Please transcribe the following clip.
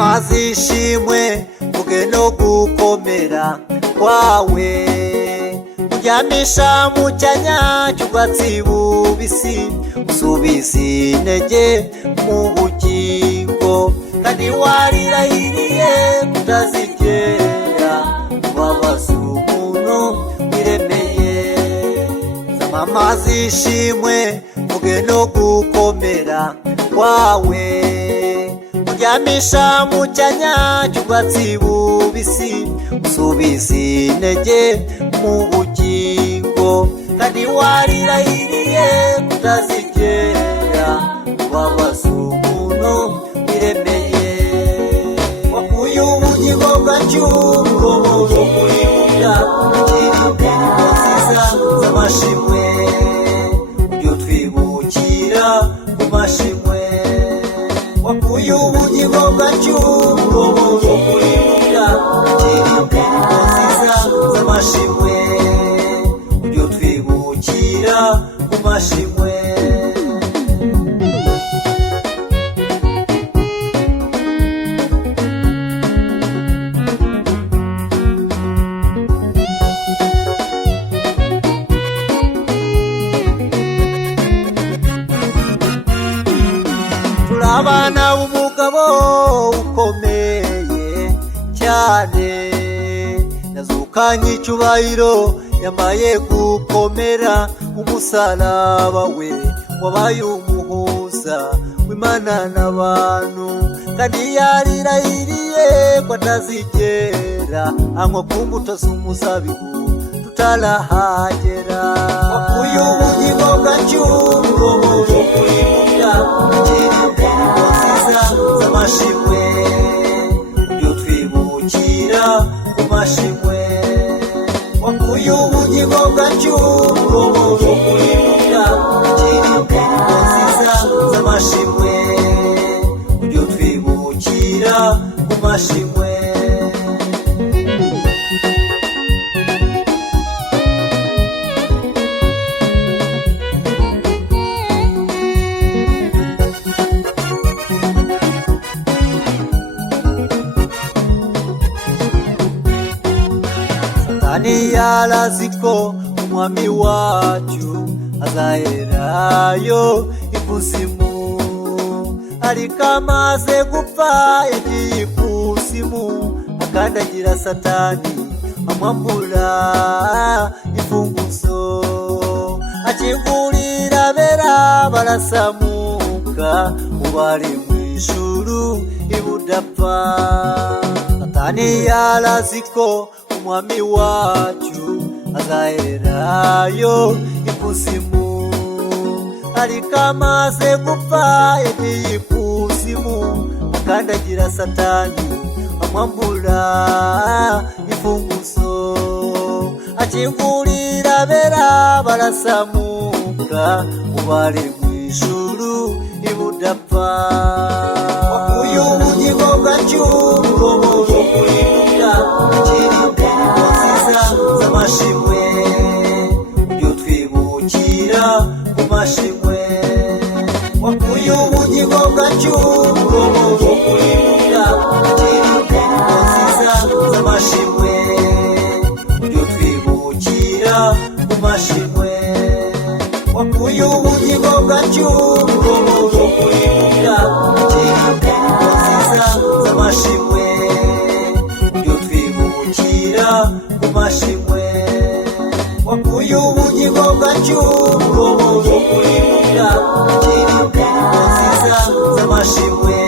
amazi ishimwe vuge no gukomera kwawe uryamisha mu cyanya cy'ubwatsi bubisi usubiza intege mu bugingo kandi warirahiriye kutazigera ubabaza umuntu wiremeye amazi ishimwe vuge no gukomera kwawe uryamisha mu cyanya cy'ubwatsi bubisi usubiza intege mu bugingo kandi warirahiriye kutazigera ubabaza umuntu wiremeye wakuye ubugingo bwacu bwo kuribuka indirimbo nziza z'amashimwe ibyo twibukira ku mashimwe wakuye ubugingo bwacu bwo kuribuka indirimbo nziza z'amashimwe ibyo twibukira ku mashimwe abana b'umugabo ukomeye cyane yazukanye icyubahiro yambaye gukomera umusaraba we wabaye umuhuza w'Imana n'abantu kandi yarirahiriye ko atazigera anywa ku mbuto z'umuzabibu tutarahagera wakuye ubugingo bwacu bwo kuribuka indirimbo nziza z'amashimwe ibyo twibukira ku mashimwe wakuye ubugingo bwacu bwo kuribuka indirimbo nziza z'amashimwe ibyo twibukira ku mashimwe Satani yaraziko umwami wacu azaherayo ikuzimu ariko amaze gupfa yagiye ikuzimu akandagira Satani amwambura imfunguzo akingurira abera barasamuka ubari mu ijuru ibudapfa Satani yaraziko umwami wacu azaherayo ikuzimu ariko amaze gupfa yagiye ikuzimu akandagira Satani amwambura imfunguzo akingurira abera barasamuka ubari mu ijuru ibudapfa wakuye ubugingo bwacu bwo kuribuka indirimbo nziza z'amashimwe ibyo twibukira ku mashimwe wakuye ubugingo bwacu bwo kuribuka indirimbo nziza z'amashimwe ibyo twibukira ku mashimwe wakuye ubugingo bwacu bwo kuribuka indirimbo nziza z'amashimwe ibyo twibukira ku mashimwe wakuye ubugingo bwacu bwo kuribuka indirimbo nziza z'amashimwe